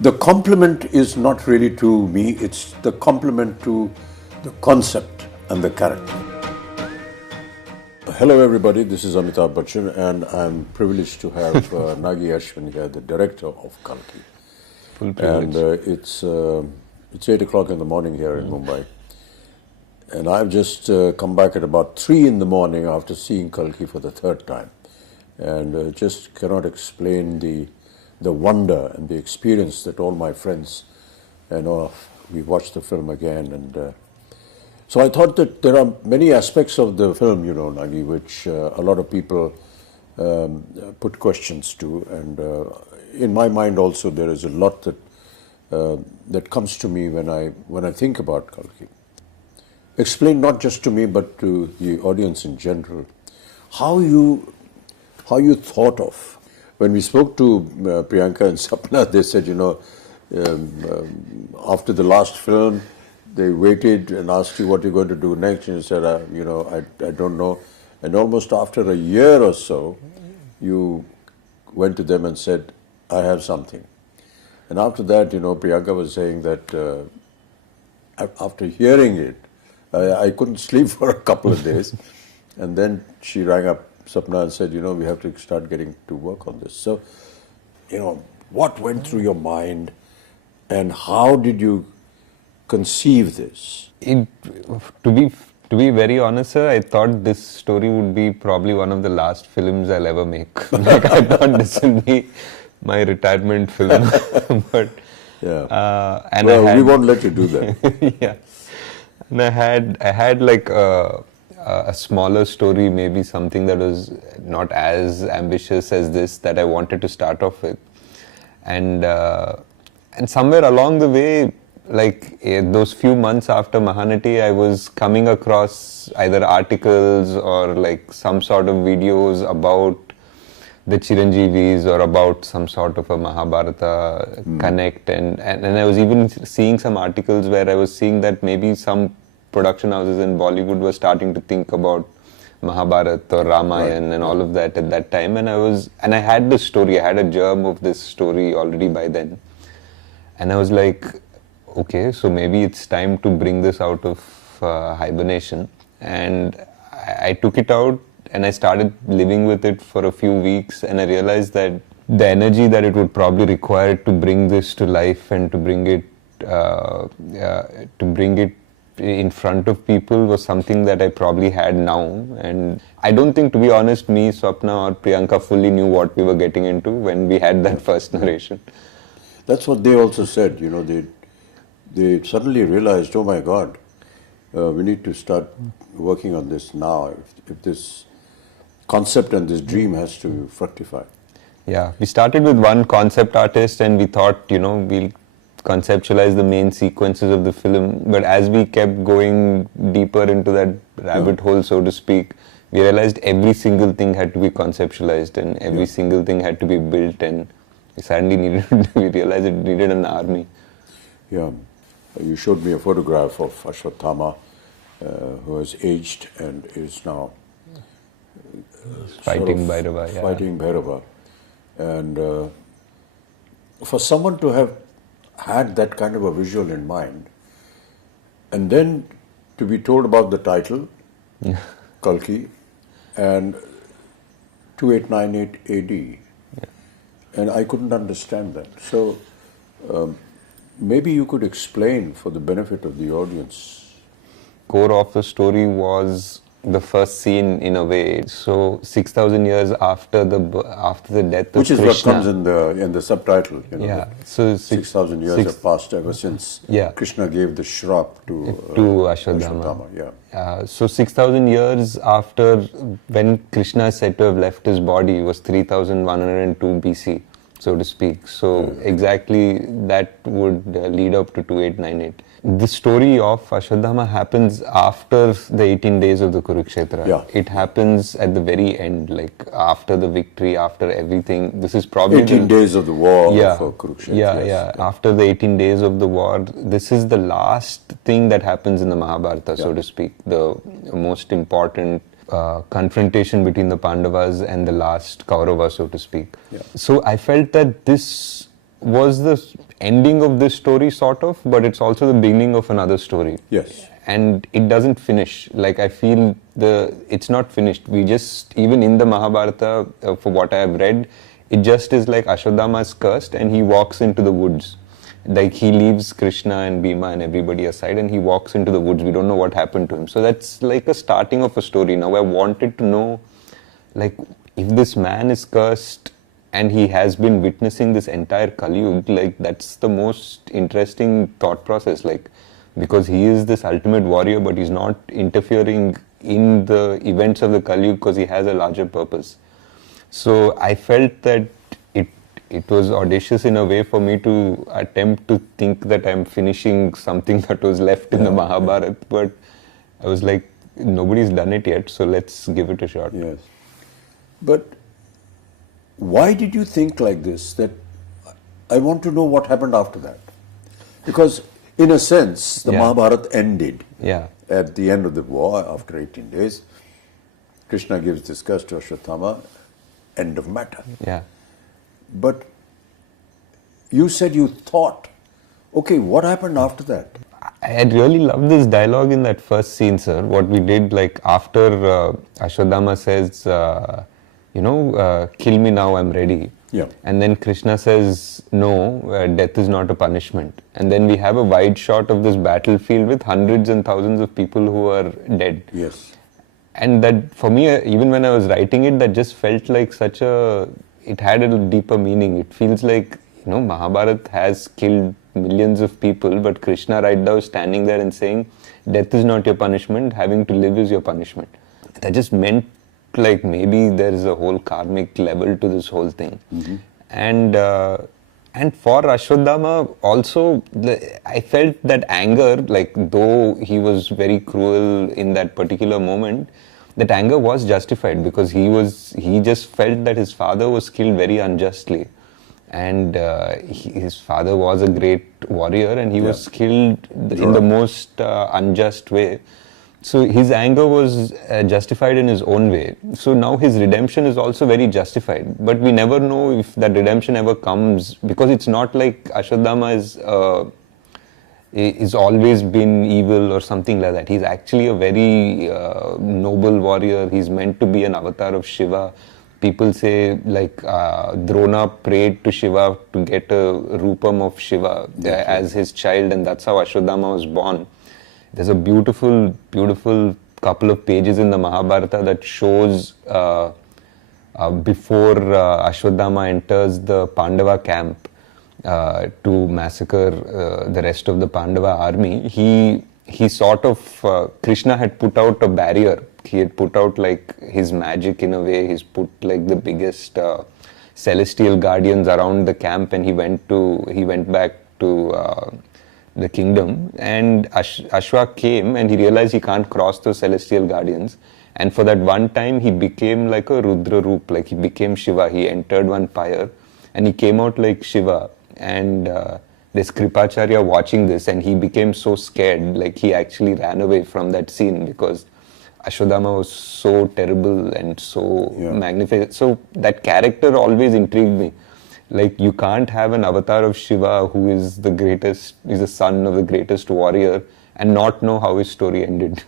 The compliment is not really to me, it's the compliment to the concept and the character. Hello everybody, this is Amitabh Bachchan and I'm privileged to have Nag Ashwin here, the director of Kalki. Full privilege. And it's 8 o'clock in the morning here in Mumbai. And I've just come back at about 3 in the morning after seeing Kalki for the third time. And just cannot explain the wonder and the experience that all my friends, we watched the film again. And so I thought that there are many aspects of the film, Nagi, which a lot of people put questions to. And in my mind also there is a lot that comes to me when I think about Kalki. Explain not just to me but to the audience in general how you thought of. When we spoke to Priyanka and Sapna, they said, after the last film, they waited and asked you what you're going to do next, and you said, I don't know. And almost after a year or so, you went to them and said, I have something. And after that, Priyanka was saying that after hearing it, I couldn't sleep for a couple of days. And then she rang up Sapna and said, we have to start getting to work on this. So, what went through your mind and how did you conceive this? To be very honest, sir, I thought this story would be probably one of the last films I'll ever make. Like, I thought this would be my retirement film. But and we won't let you do that. Yeah, and I had like a smaller story, maybe something that was not as ambitious as this, that I wanted to start off with, and somewhere along the way, like those few months after Mahanati, I was coming across either articles or like some sort of videos about the Chiranjeevis or about some sort of a Mahabharata connect, and I was even seeing some articles where I was seeing that maybe some production houses in Bollywood were starting to think about Mahabharata or Ramayana and all of that at that time, and I had this story, I had a germ of this story already by then, and I was like, okay, so maybe it's time to bring this out of hibernation. And I took it out and I started living with it for a few weeks, and I realized that the energy that it would probably require to bring this to life and to bring it in front of people was something that I probably had now. And I don't think, to be honest, me, Swapna or Priyanka fully knew what we were getting into when we had that first narration. That's what they also said, they suddenly realized, oh my God, we need to start working on this now if this concept and this dream has to fructify. Yeah, we started with one concept artist and we thought, we'll conceptualize the main sequences of the film, but as we kept going deeper into that rabbit hole, so to speak, we realized every single thing had to be conceptualized and every single thing had to be built, and we realized it needed an army. Yeah. You showed me a photograph of Ashwatthama, who has aged and is now fighting Bhairava. Yeah. Fighting Bhairava. And for someone to have had that kind of a visual in mind, and then to be told about the title, Kalki, and 2898 AD, and I couldn't understand that. So, maybe you could explain for the benefit of the audience. Core of the story was the first scene in a way. So 6,000 years after the death of Krishna. Which is what comes in the subtitle. Yeah. So 6,000 years have passed ever since Krishna gave the shrap to Ashwatthama. Yeah. So 6,000 years after when Krishna is said to have left his body was 3,102 BC. So to speak. So exactly that would lead up to 2898. The story of Ashwatthama happens after the 18 days of the Kurukshetra. Yeah. It happens at the very end, like after the victory, after everything. This is probably 18 days of the war for Kurukshetra. Yeah. After the 18 days of the war, this is the last thing that happens in the Mahabharata, so to speak. The most important confrontation between the Pandavas and the last Kaurava, so to speak. Yeah. So I felt that this was the ending of this story, sort of, but it's also the beginning of another story. Yes. And it doesn't finish. Like, I feel it's not finished. We just, even in the Mahabharata, for what I have read, it just is like Ashwatthama is cursed and he walks into the woods. Like, he leaves Krishna and Bhima and everybody aside and he walks into the woods. We don't know what happened to him. So that's like a starting of a story. Now I wanted to know, like, if this man is cursed and he has been witnessing this entire Kaliyud, like, that's the most interesting thought process. Like, because he is this ultimate warrior, but he's not interfering in the events of the Kaliyud because he has a larger purpose. So I felt that it was audacious in a way for me to attempt to think that I'm finishing something that was left in the Mahabharata, but I was like, nobody's done it yet, so let's give it a shot. Yes. But why did you think like this? That I want to know what happened after that. Because in a sense, the Mahabharata ended at the end of the war after 18 days. Krishna gives disgust to Ashwatthama, end of matter. Yeah. But you said you thought, okay, what happened after that? I had really loved this dialogue in that first scene, sir. What we did, like, after Ashwatthama says, kill me now, I'm ready. Yeah. And then Krishna says, no, death is not a punishment. And then we have a wide shot of this battlefield with hundreds and thousands of people who are dead. Yes. And that, for me, even when I was writing it, that just felt like it had a deeper meaning. It feels like, Mahabharata has killed millions of people, but Krishna right now is standing there and saying, death is not your punishment, having to live is your punishment. That just meant, like, maybe there is a whole karmic level to this whole thing. Mm-hmm. And for Ashwatthama also, I felt that anger, like, though he was very cruel in that particular moment, that anger was justified because he just felt that his father was killed very unjustly. And his father was a great warrior and he was killed in the most unjust way. So his anger was justified in his own way. So now his redemption is also very justified. But we never know if that redemption ever comes, because it's not like Ashwatthama is always been evil or something like that. He's actually a very noble warrior. He's meant to be an avatar of Shiva. People say, like, Drona prayed to Shiva to get a rupam of Shiva as his child, and that's how Ashwatthama was born. There's a beautiful, beautiful couple of pages in the Mahabharata that shows before Ashwatthama enters the Pandava camp to massacre the rest of the Pandava army. He sort of, Krishna had put out a barrier. He had put out, like, his magic in a way. He's put, like, the biggest celestial guardians around the camp, and he went back to the kingdom. And Ashwa came and he realized he can't cross those celestial guardians. And for that one time, he became like a Rudra Roop, like he became Shiva. He entered one pyre and he came out like Shiva. And there's Kripacharya watching this, and he became so scared, like he actually ran away from that scene because Ashwatthama was so terrible and so magnificent. So that character always intrigued me. Like, you can't have an avatar of Shiva who is the greatest, is the son of the greatest warrior, and not know how his story ended.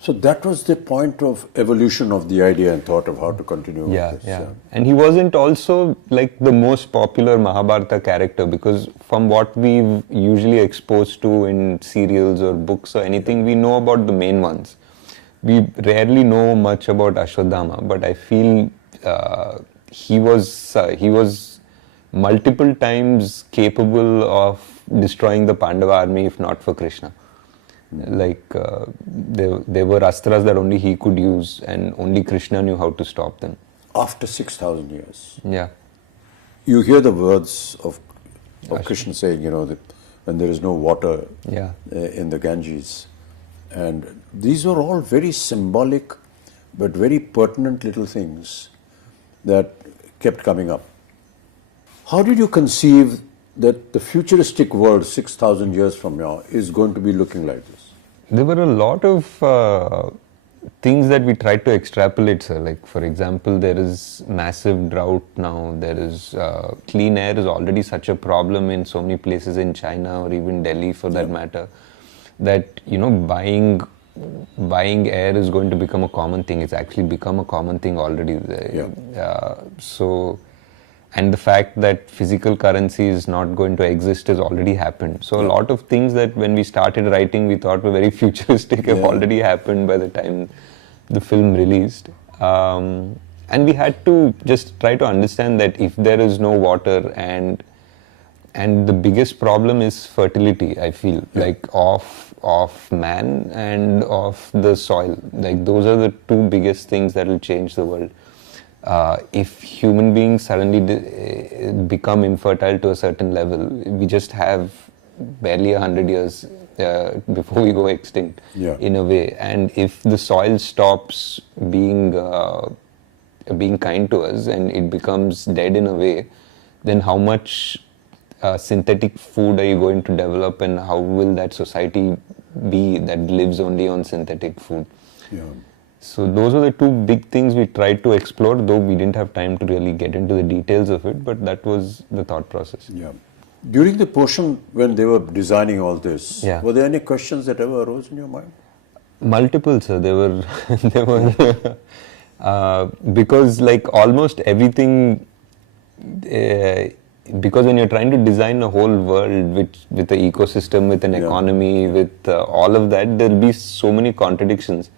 So that was the point of evolution of the idea and thought of how to continue with this. And he wasn't also, like, the most popular Mahabharata character, because from what we've usually exposed to in serials or books or anything, we know about the main ones. We rarely know much about Ashwatthama, but I feel he was multiple times capable of destroying the Pandava army if not for Krishna. Like, there were astras that only he could use, and only Krishna knew how to stop them. After 6,000 years. Yeah. You hear the words of Krishna saying, that when there is no water in the Ganges. And these were all very symbolic but very pertinent little things that kept coming up. How did you conceive that the futuristic world 6,000 years from now is going to be looking like this? There were a lot of things that we try to extrapolate, sir. Like, for example, there is massive drought now. There is clean air is already such a problem in so many places in China or even Delhi, for that matter, that buying air is going to become a common thing. It's actually become a common thing already. And the fact that physical currency is not going to exist has already happened. So a lot of things that when we started writing we thought were very futuristic have already happened by the time the film released. And we had to just try to understand that if there is no water and the biggest problem is fertility, I feel, like of man and of the soil. Like those are the two biggest things that will change the world. If human beings suddenly become infertile to a certain level, we just have barely 100 years before we go extinct, in a way. And if the soil stops being kind to us and it becomes dead in a way, then how much synthetic food are you going to develop, and how will that society be that lives only on synthetic food? So those are the two big things we tried to explore, though we didn't have time to really get into the details of it, but that was the thought process. During the portion when they were designing all this, were there any questions that ever arose in your mind? Multiple, sir. There were because like almost everything, because when you're trying to design a whole world with an ecosystem, with an economy, with all of that, there'll be so many contradictions.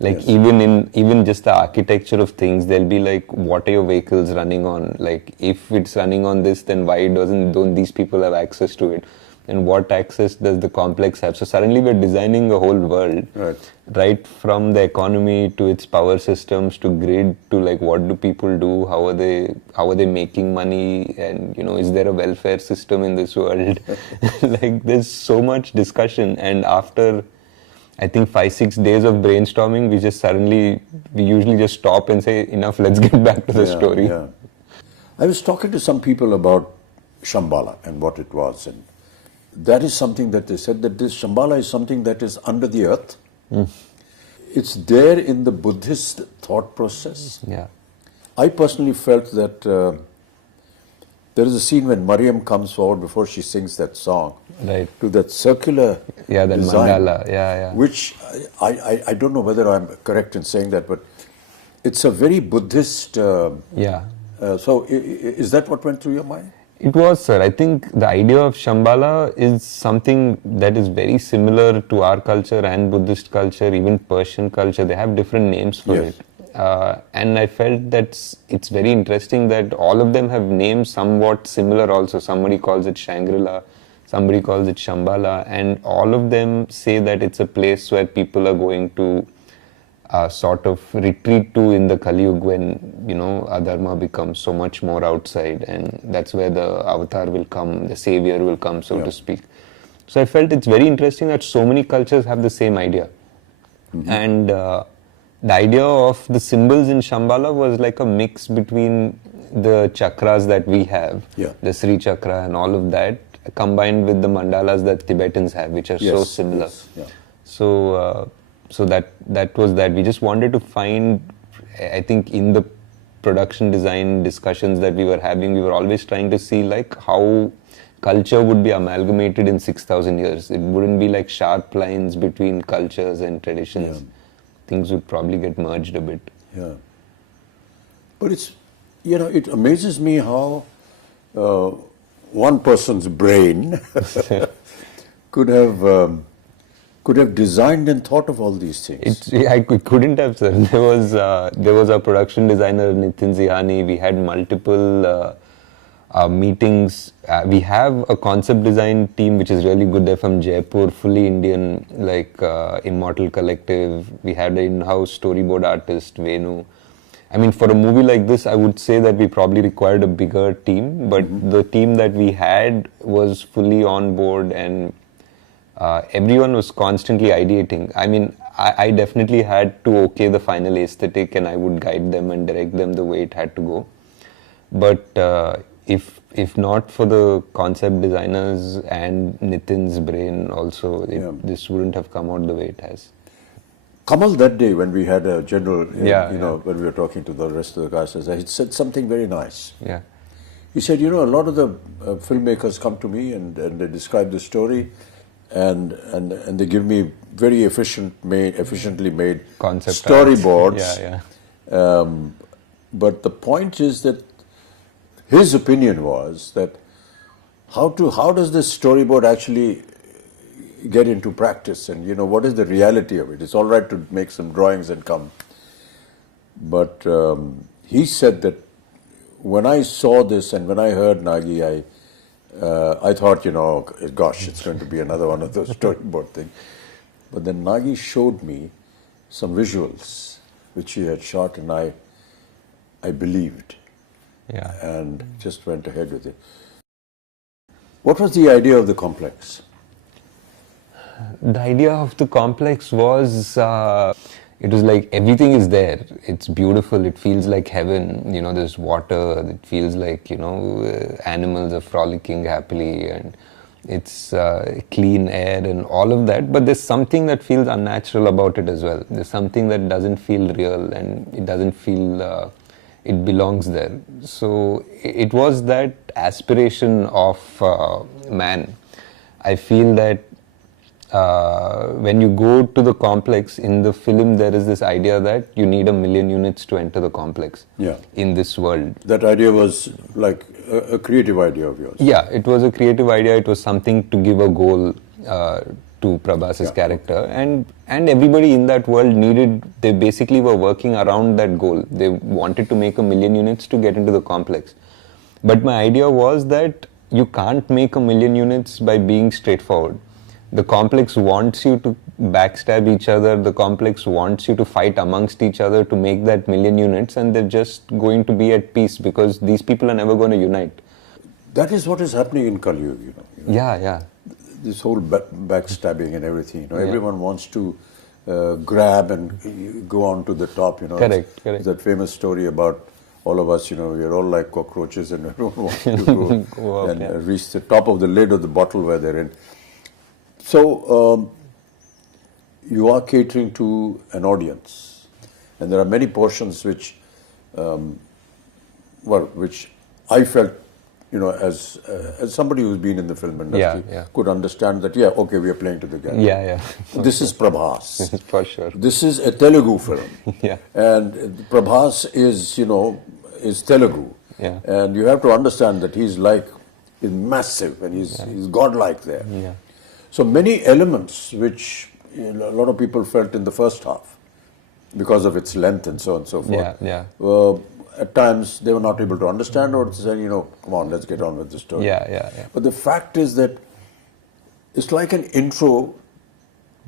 Like even just the architecture of things, there'll be like, what are your vehicles running on? Like if it's running on this, then why don't these people have access to it? And what access does the complex have? So suddenly we're designing a whole world, right from the economy to its power systems to grid to like what do people do? How are they making money? And is there a welfare system in this world? Like there's so much discussion, and after I think 5-6 days of brainstorming, we usually just stop and say, enough, let's get back to the story. I was talking to some people about Shambhala and what it was, and that is something that they said, that this Shambhala is something that is under the earth. It's there in the Buddhist thought process. I personally felt that there is a scene when Mariam comes forward before she sings that song, to that circular that design, mandala, which I don't know whether I'm correct in saying that, but it's a very Buddhist. So is that what went through your mind? It was, sir. I think the idea of Shambhala is something that is very similar to our culture and Buddhist culture, even Persian culture. They have different names for it. And I felt that it's very interesting that all of them have names somewhat similar also. Somebody calls it Shangri-La, somebody calls it Shambhala, and all of them say that it's a place where people are going to sort of retreat to in the Kaliyu, when adharma becomes so much more outside, and that's where the avatar will come, the savior will come, so to speak. So I felt it's very interesting that so many cultures have the same idea. And the idea of the symbols in Shambhala was like a mix between the chakras that we have, the Sri Chakra and all of that, combined with the mandalas that Tibetans have, which are so similar. So that was that. We just wanted to find, I think in the production design discussions that we were having, we were always trying to see like how culture would be amalgamated in 6,000 years. It wouldn't be like sharp lines between cultures and traditions. Things would probably get merged a bit. But it's, it amazes me how one person's brain could have designed and thought of all these things. I couldn't have, sir. There was a production designer, Nitin Zihani. We had multiple meetings. We have a concept design team which is really good. They're from Jaipur, fully Indian, like Immortal Collective. We had an in-house storyboard artist, Venu. I mean, for a movie like this, I would say that we probably required a bigger team, but the team that we had was fully on board, and everyone was constantly ideating. I mean, I definitely had to okay the final aesthetic, and I would guide them and direct them the way it had to go. But if not for the concept designers and Nitin's brain also, this wouldn't have come out the way it has. Kamal that day when we had a general, Yeah, when we were talking to the rest of the guys, he said something very nice. Yeah. He said, a lot of the filmmakers come to me and they describe the story and they give me very efficiently made Concept storyboards. Yeah. But the point is that his opinion was that how does this storyboard actually get into practice, and what is the reality of it? It's all right to make some drawings and come, but he said that when I saw this and when I heard Nagi, I thought, gosh, it's going to be another one of those storyboard things. But then Nagi showed me some visuals which he had shot, and I believed, and just went ahead with it. What was the idea of the complex? The idea of the complex was, it was like everything is there. It's beautiful. It feels like heaven. There's water. It feels like, animals are frolicking happily, and it's clean air and all of that. But there's something that feels unnatural about it as well. There's something that doesn't feel real, and it doesn't feel it belongs there. So it was that aspiration of man. I feel that when you go to the complex in the film, there is this idea that you need 1 million units to enter the complex in this world. That idea was like a creative idea of yours. Yeah, it was a creative idea. It was something to give a goal to Prabhas's character, and everybody in that world they basically were working around that goal. They wanted to make 1 million units to get into the complex. But my idea was that you can't make 1 million units by being straightforward. The complex wants you to backstab each other. The complex wants you to fight amongst each other to make that 1 million units, and they're just going to be at peace because these people are never going to unite. That is what is happening in Kaliyu, Yeah. This whole backstabbing and everything, everyone wants to grab and go on to the top, Correct. That famous story about all of us, we're all like cockroaches and everyone wants to go up, and reach the top of the lid of the bottle where they're in. So, you are catering to an audience, and there are many portions which I felt, as somebody who's been in the film industry, could understand that, okay, we are playing to the gallery. Yeah. This is Prabhas. For sure. This is a Telugu film. And Prabhas is Telugu. And you have to understand that he's massive, and he's godlike there. So many elements which a lot of people felt in the first half, because of its length and so on and so forth, at times they were not able to understand, or to say, come on, let's get on with the story. But the fact is that it's like an intro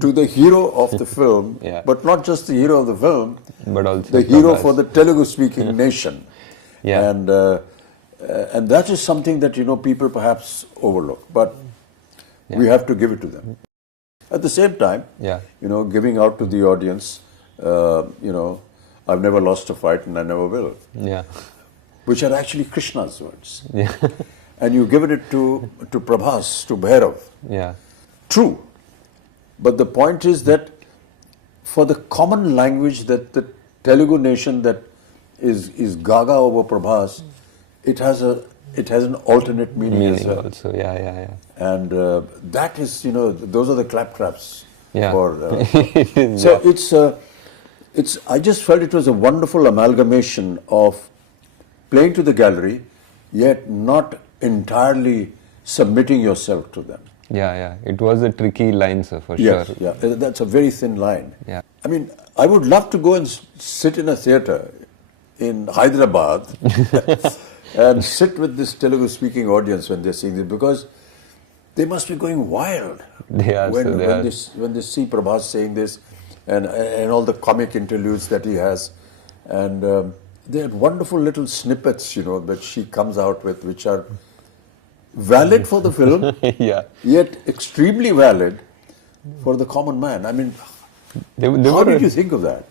to the hero of the film, but not just the hero of the film, but also the hero for the Telugu-speaking nation. And that is something that, people perhaps overlook. But we have to give it to them. At the same time, giving out to the audience, I've never lost a fight and I never will. Which are actually Krishna's words. And you give it to Prabhas, to Bhairav. True. But the point is that for the common language that the Telugu nation that is gaga over Prabhas, it has an alternate meaning as well. Also, And that is, those are the claptraps. So I just felt it was a wonderful amalgamation of playing to the gallery, yet not entirely submitting yourself to them. It was a tricky line, sir, for sure. Sure. That's a very thin line. I mean, I would love to go and sit in a theatre in Hyderabad and sit with this Telugu-speaking audience when they're seeing this, because they must be going wild when they see Prabhas saying this, and all the comic interludes that he has, and they had wonderful little snippets, that she comes out with, which are valid for the film, yet extremely valid for the common man. I mean, how did you think of that?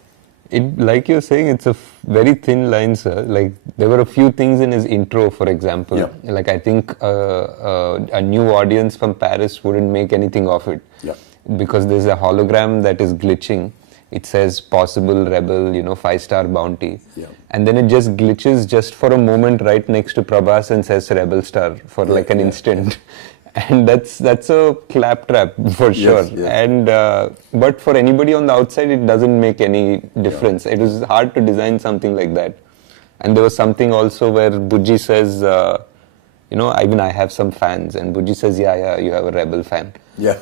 Like you're saying, it's a very thin line, sir. Like, there were a few things in his intro, for example. Like, I think a new audience from Paris wouldn't make anything of it. Because there's a hologram that is glitching it says possible rebel, 5-star bounty. Yeah. And then it just glitches just for a moment right next to Prabhas and says rebel star for like an instant. And that's a claptrap for sure. Yes. And but for anybody on the outside, it doesn't make any difference. It was hard to design something like that. And there was something also where Bujji says, even I have some fans, and Bujji says, yeah, you have a rebel fan. Yeah.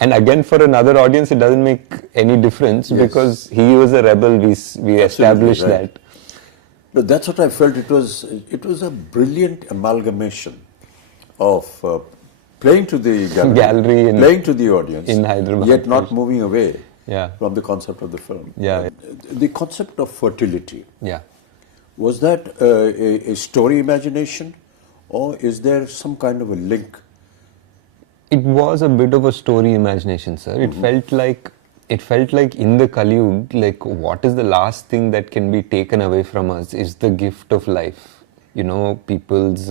and again, for another audience, it doesn't make any difference because he was a rebel. We established that. But that's what I felt. It was a brilliant amalgamation of playing to the gallery playing to the audience in Hyderabad, yet not moving away Yeah. from the concept of the film. Yeah. The concept of fertility, Yeah. was that a story imagination, or is there some kind of a link? It was a bit of a story imagination, sir. It felt like in the Kaliyu, like what is the last thing that can be taken away from us is the gift of life. People's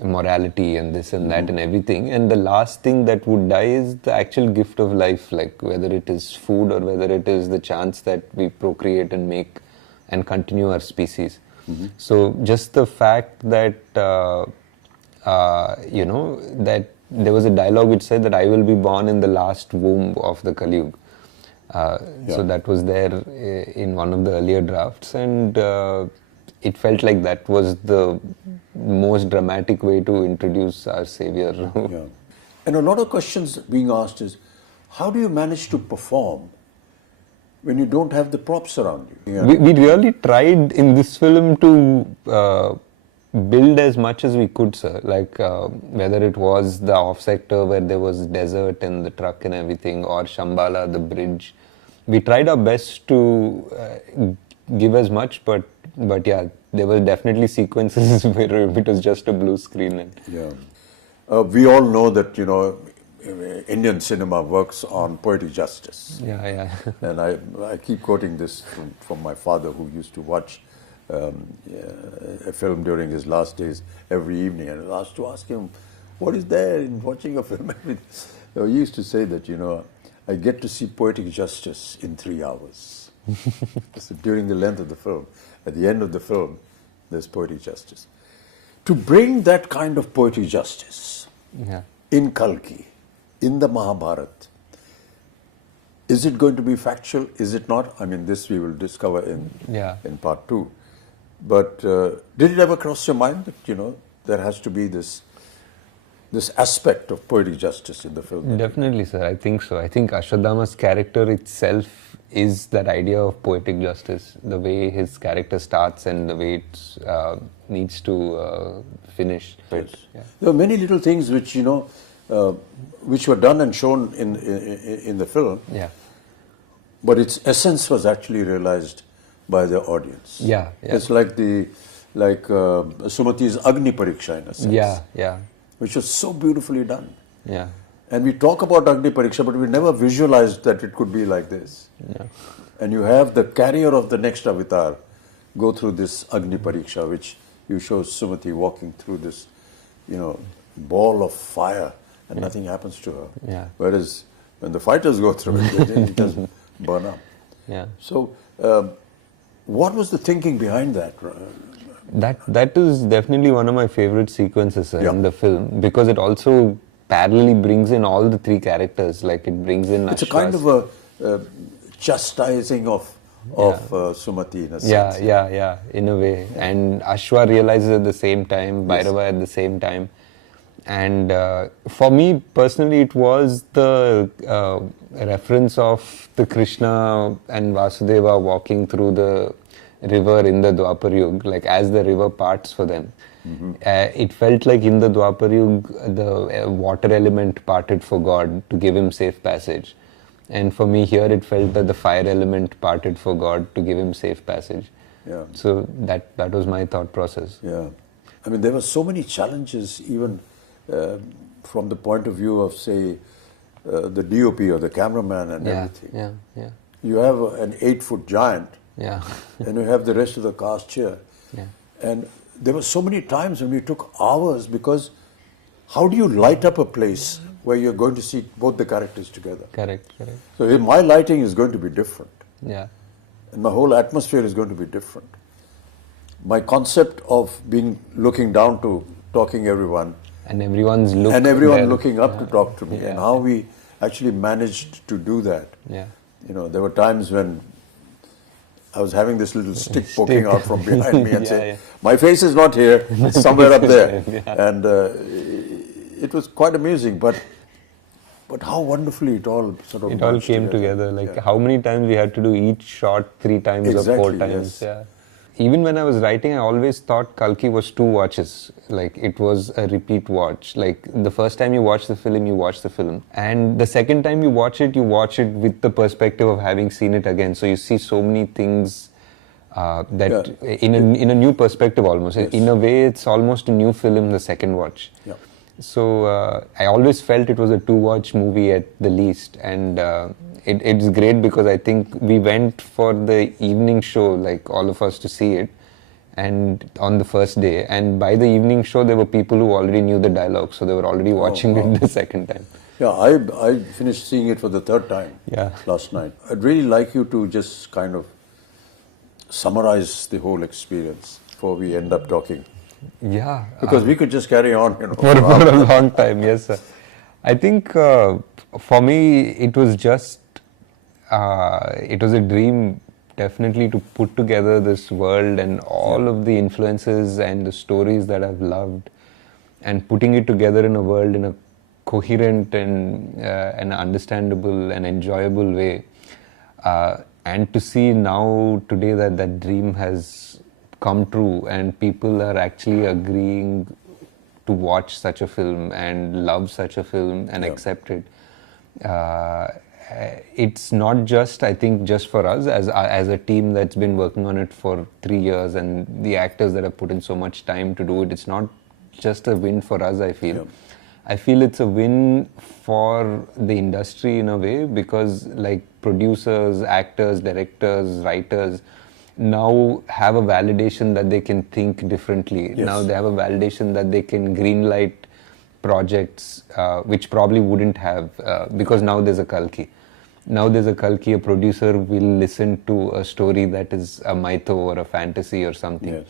morality and this and that and everything. And the last thing that would die is the actual gift of life, like whether it is food or whether it is the chance that we procreate and make and continue our species. So just the fact that, that there was a dialogue which said that I will be born in the last womb of the Kaliyu. So that was there in one of the earlier drafts, and it felt like that was the most dramatic way to introduce our savior. Yeah. And a lot of questions being asked is, how do you manage to perform when you don't have the props around you? Yeah. We really tried in this film to build as much as we could, sir. Like whether it was the off sector where there was desert and the truck and everything, or Shambhala, the bridge. We tried our best to give as much, but yeah, there were definitely sequences where it was just a blue screen. Yeah. We all know that, Indian cinema works on poetic justice. Yeah. And I keep quoting this from my father, who used to watch a film during his last days every evening, and I was to ask him, what is there in watching a film? So he used to say that, I get to see poetic justice in 3 hours. So during the length of the film, at the end of the film, there's poetic justice. To bring that kind of poetic justice in Kalki, in the Mahabharata, is it going to be factual? Is it not? I mean, this we will discover in part 2. But did it ever cross your mind that, there has to be this aspect of poetic justice in the film? Definitely, sir. I think so. I think Ashwatthama's character itself is that idea of poetic justice. The way his character starts and the way it needs to finish. Yes. Yeah. There are many little things which, which were done and shown in the film. Yeah. But its essence was actually realized by the audience. Yeah. It's like Sumati's Agni Pariksha in a sense. Yeah. Which was so beautifully done. Yeah. And we talk about Agni Pariksha, but we never visualized that it could be like this. Yeah. And you have the carrier of the next avatar go through this Agni Pariksha, which you show Sumati walking through this, ball of fire, and nothing happens to her. Yeah. Whereas when the fighters go through it, it doesn't burn up. Yeah. So, what was the thinking behind that? That is definitely one of my favorite sequences in the film, because it also parallelly brings in all the 3 characters. Like it brings in It's a kind of a chastising of Sumati in a sense. Yeah, in a way. And Ashwa realizes at the same time, Bhairava at the same time. And for me personally, it was the reference of the Krishna and Vasudeva walking through the river in the Dwapar Yuga, like as the river parts for them. It felt like in the Dwapar Yuga, the water element parted for God to give him safe passage. And for me here, it felt that the fire element parted for God to give him safe passage. Yeah. So that was my thought process. Yeah. I mean, there were so many challenges, even from the point of view of, say, the DOP or the cameraman and everything. Yeah. You have an 8-foot giant. Yeah. And you have the rest of the cast here. Yeah. And there were so many times when we took hours, because how do you light up a place where you're going to see both the characters together. Correct. So my lighting is going to be different. Yeah. And my whole atmosphere is going to be different. My concept of looking down to talking everyone, and everyone's looking up to talk to me, and how we actually managed to do that. Yeah. There were times when I was having this little stick poking out from behind me and saying, my face is not here, it's somewhere up there. And it was quite amusing, but how wonderfully it all sort of came together. Like how many times we had to do each shot 3 times or 4 times. Yes. Yeah. Even when I was writing, I always thought Kalki was 2 watches. Like it was a repeat watch. Like the first time you watch the film, you watch the film. And the second time you watch it with the perspective of having seen it again. So you see so many things in a new perspective almost. Yes. In a way, it's almost a new film the second watch. Yeah. So I always felt it was a 2-watch movie at the least. And it's great because I think we went for the evening show, like all of us, to see it, and on the first day. And by the evening show, there were people who already knew the dialogue, so they were already watching it the second time. Yeah, I finished seeing it for the 3rd time last night. I'd really like you to just kind of summarize the whole experience before we end up talking. Yeah. Because we could just carry on, For a long time, yes, sir. I think for me, it was just, it was a dream definitely to put together this world and all of the influences and the stories that I've loved, and putting it together in a world in a coherent and understandable and enjoyable way. And to see now today that dream has come true and people are actually agreeing to watch such a film and love such a film and accept it. It's not just, I think, just for us as a team that's been working on it for 3 years, and the actors that have put in so much time to do it. It's not just a win for us, I feel. I feel it's a win for the industry in a way, because like producers, actors, directors, writers now have a validation that they can think differently. Now they have a validation that they can greenlight projects which probably wouldn't have, because now there's a Kalki. Now there's a Kalki, a producer will listen to a story that is a mytho or a fantasy or something,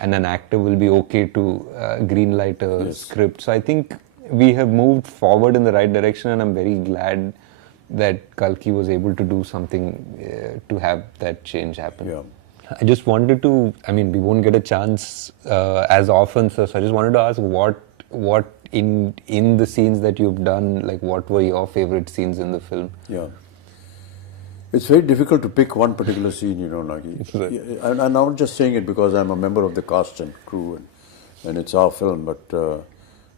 and an actor will be okay to greenlight a script. So I think we have moved forward in the right direction, and I'm very glad that Kalki was able to do something to have that change happen. I just wanted to, I mean, we won't get a chance as often, so I just wanted to ask what in the scenes that you've done, like what were your favorite scenes in the film? It's very difficult to pick one particular scene, Nagi. And I'm not just saying it because I'm a member of the cast and crew and it's our film, but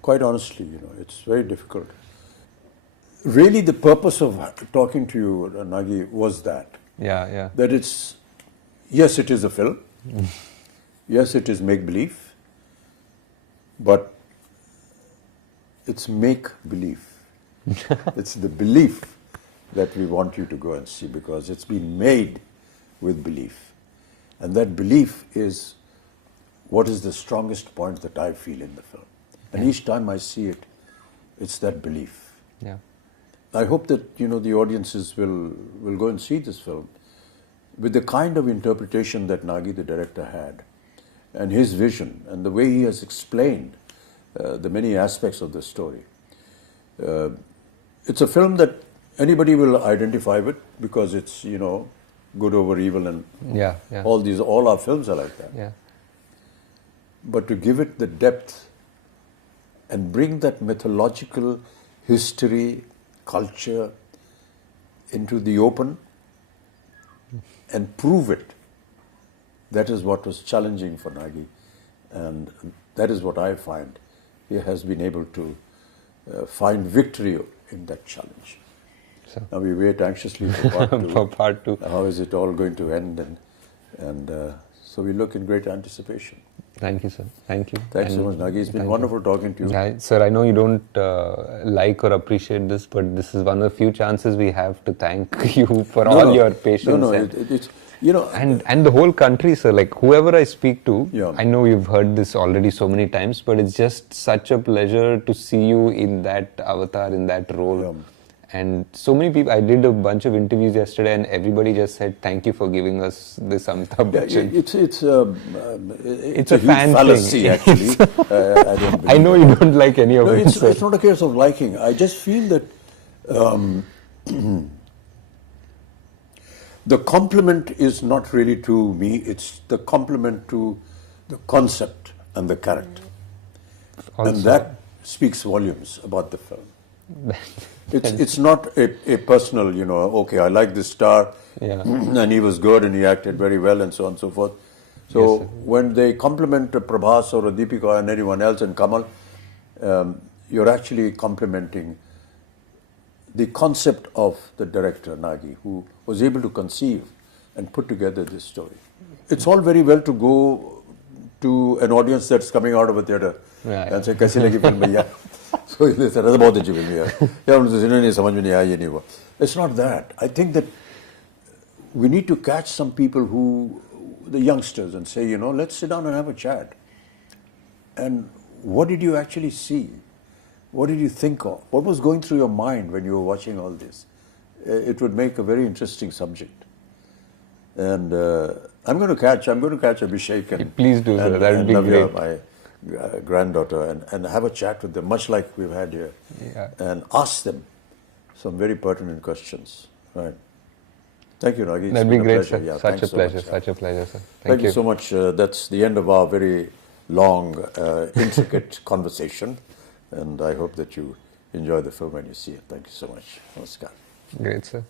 quite honestly, it's very difficult. Really, the purpose of talking to you, Nagi, was that. That it's, yes, it is a film. Yes, it is make-believe. But it's make-believe. It's the belief that we want you to go and see, because it's been made with belief. And that belief is what is the strongest point that I feel in the film. And each time I see it, it's that belief. I hope that, the audiences will go and see this film with the kind of interpretation that Nagi, the director, had, and his vision, and the way he has explained the many aspects of the story. It's a film that anybody will identify with, because it's, good over evil, and all our films are like that. But to give it the depth and bring that mythological history, culture into the open and prove it, that is what was challenging for Nagi, and that is what I find he has been able to find victory in that challenge. So now we wait anxiously for part 2. How is it all going to end? And so we look in great anticipation. Thank you, sir. Thank you. Thanks so much, Nagi. It's been wonderful talking to you. Sir, I know you don't like or appreciate this, but this is one of the few chances we have to thank you for all your patience. You know, And the whole country, sir, like whoever I speak to, Yeah. I know you've heard this already so many times, but it's just such a pleasure to see you in that avatar, in that role. Yeah. And so many people, I did a bunch of interviews yesterday and everybody just said, thank you for giving us this Amitabh Bachchan. It's a a huge fan fallacy, thing. actually. I don't I know believe you that. don't like any of No, it, it's sir. not a case of liking. I just feel that the compliment is not really to me, it's the compliment to the concept and the character. And Also- that speaks volumes about the film. It's not a personal, you know, okay, I like this star, Yeah. and he was good and he acted very well and so on and so forth. So Yes, sir. when they compliment a Prabhas or a Deepika and anyone else and Kamal, you're actually complimenting the concept of the director, Nagi, who was able to conceive and put together this story. It's all very well to go to an audience that's coming out of a theatre Yeah, and say, कैसी लगी film भैया? So they say, "अरे बहुत अच्छी film है यार." यार उनसे नहीं समझ में नहीं आया, ये नहीं हुआ. It's not that. I think that we need to catch some people who, the youngsters, and say, you know, let's sit down and have a chat. And what did you actually see? What did you think of? What was going through your mind when you were watching all this? It would make a very interesting subject. And I'm going to catch Abhishek and Please do, sir. That would be Navya, great. my granddaughter, and have a chat with them, much like we've had here, Yeah. and ask them some very pertinent questions. Right. Thank you, Nagi. It's That'd be been a great, pleasure. sir. Yeah, Such a thanks so pleasure, much, yeah. such a pleasure, sir. Thank you so much. That's the end of our very long, intricate conversation, and I hope that you enjoy the film when you see it. Thank you so much. Namaskar. Great, sir.